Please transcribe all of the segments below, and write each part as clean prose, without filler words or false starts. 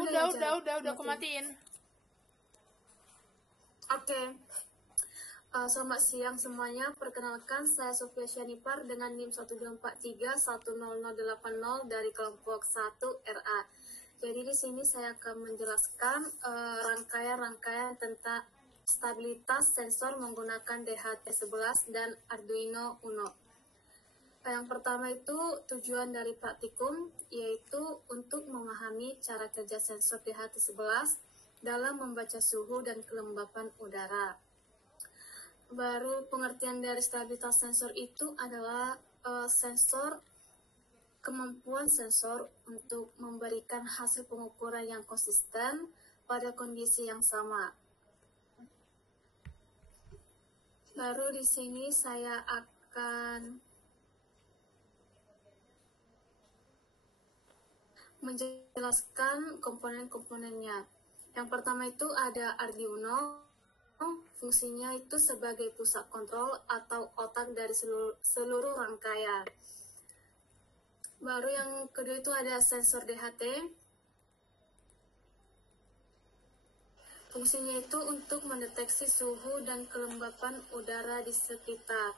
Udah aku matiin. Oke. Selamat siang semuanya. Perkenalkan, saya Sofia Syanipar dengan NIM 123310080 dari kelompok 1 RA. Jadi di sini saya akan menjelaskan rangkaian-rangkaian tentang stabilitas sensor menggunakan DHT11 dan Arduino Uno. Yang pertama itu tujuan dari praktikum, yaitu untuk memahami cara kerja sensor DHT11 dalam membaca suhu dan kelembapan udara. Baru pengertian dari stabilitas sensor itu adalah kemampuan sensor untuk memberikan hasil pengukuran yang konsisten pada kondisi yang sama. Baru di sini saya akan menjelaskan komponen-komponennya. Yang pertama itu ada Arduino. Fungsinya itu sebagai pusat kontrol atau otak dari seluruh rangkaian. Baru yang kedua itu ada sensor DHT. Fungsinya itu untuk mendeteksi suhu dan kelembapan udara di sekitar.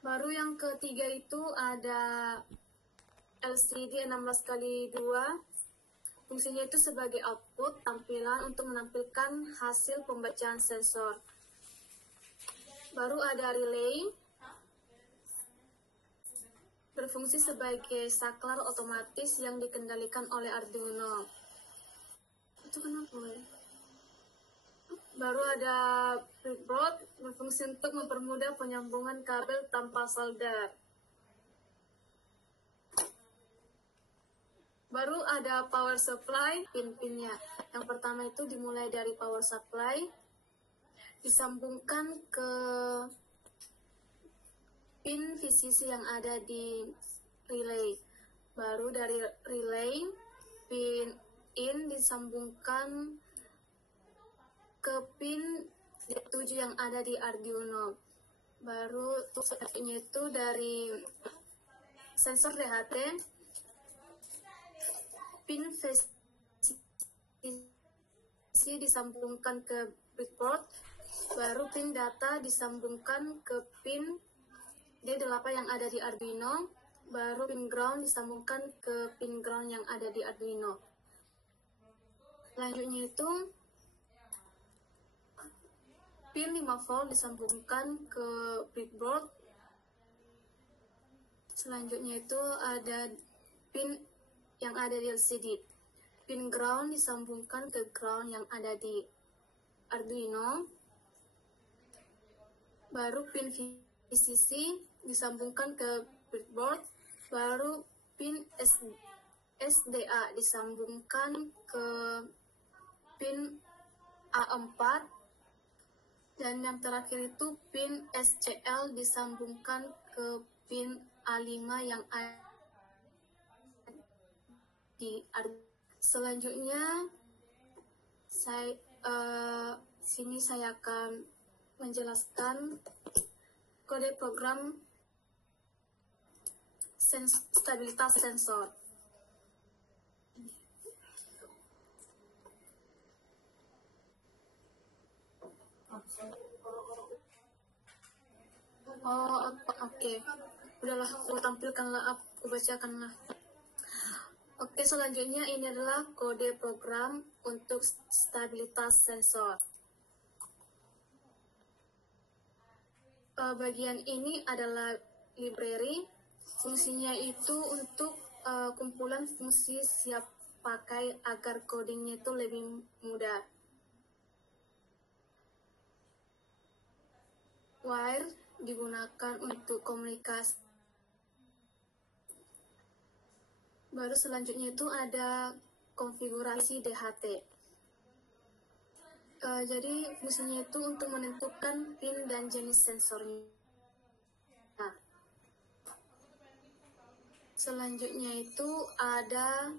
Baru yang ketiga itu ada LCD 16x2. Fungsinya itu sebagai output tampilan untuk menampilkan hasil pembacaan sensor. Baru ada relay. Berfungsi sebagai saklar otomatis yang dikendalikan oleh Arduino. Itu kenapa ya? Baru ada breadboard, berfungsi untuk mempermudah penyambungan kabel tanpa solder. Baru ada power supply, pin-pinnya. Yang pertama itu dimulai dari power supply, disambungkan ke pin VCC yang ada di relay. Baru dari relay, pin in disambungkan ke pin 7 yang ada di Arduino. Baru selanjutnya itu dari sensor DHT, pin VCC disambungkan ke breadboard. Baru pin data disambungkan ke pin D8 yang ada di Arduino. Baru pin ground disambungkan ke pin ground yang ada di Arduino. Selanjutnya itu pin 5 volt disambungkan ke breadboard. Selanjutnya itu ada pin yang ada di LCD. Pin ground disambungkan ke ground yang ada di Arduino. Baru pin VCC disambungkan ke breadboard. Baru pin SDA disambungkan ke pin A4. Dan yang terakhir itu pin SCL disambungkan ke pin A5 yang ada di Arduino. Selanjutnya sini saya akan menjelaskan kode program stabilitas sensor. Oke. Udahlah, aku tampilkanlah, aku bacakanlah. Oke, selanjutnya ini adalah kode program untuk stabilitas sensor. Bagian ini adalah library. Fungsinya itu untuk kumpulan fungsi siap pakai agar codingnya itu lebih mudah. Wire digunakan untuk komunikasi. Baru selanjutnya itu ada konfigurasi DHT. Jadi fungsinya itu untuk menentukan pin dan jenis sensornya. Nah, selanjutnya itu ada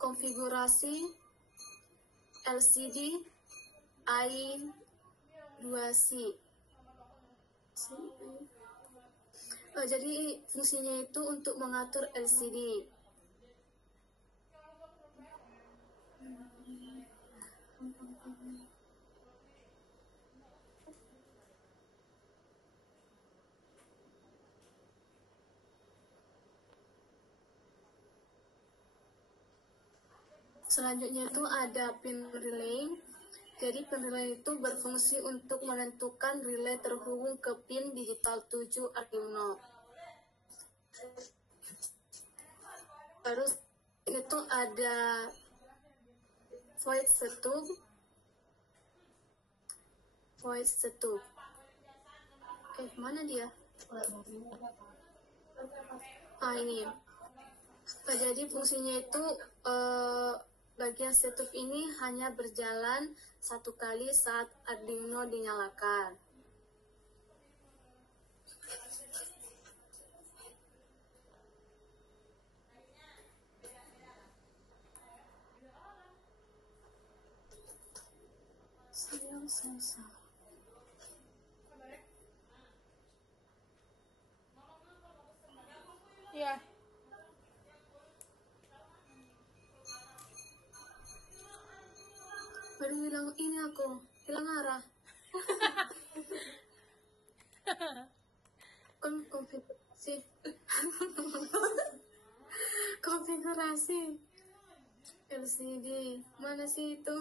konfigurasi LCD I2C. Jadi fungsinya itu untuk mengatur LCD. Selanjutnya itu ada pin relay. Jadi pin relay itu berfungsi untuk menentukan relay terhubung ke pin digital 7 Arduino. Terus itu ada void setup. Mana dia? Ini. Jadi fungsinya itu bagian setup ini hanya berjalan satu kali saat Arduino dinyalakan. Sensor. Iya. Baru hilang ini aku, hilang arah. Konfigurasi. Konfigurasi LCD. Mana sih itu?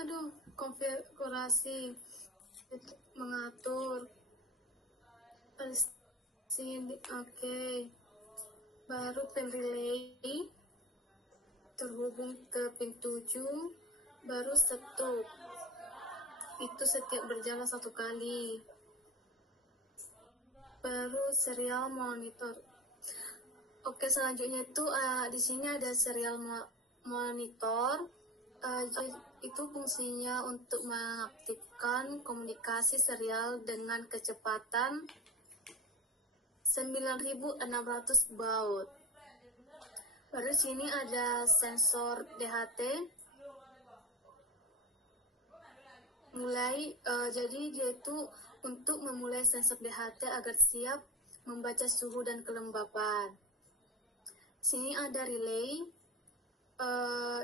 Aduh, konfigurasi mengatur LCD. Oke. Baru pin relay terhubung ke pin 7, baru setup. Itu setiap berjalan satu kali. Baru serial monitor. Oke, selanjutnya itu di sini ada serial monitor. Itu fungsinya untuk mengaktifkan komunikasi serial dengan kecepatan 9600 baud. Baru sini ada sensor DHT. Jadi dia itu untuk memulai sensor DHT agar siap membaca suhu dan kelembapan. Sini ada relay.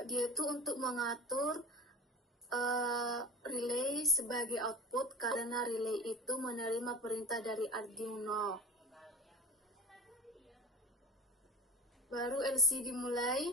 Dia itu untuk mengatur relay sebagai output karena relay itu menerima perintah dari Arduino. Baru LCD mulai.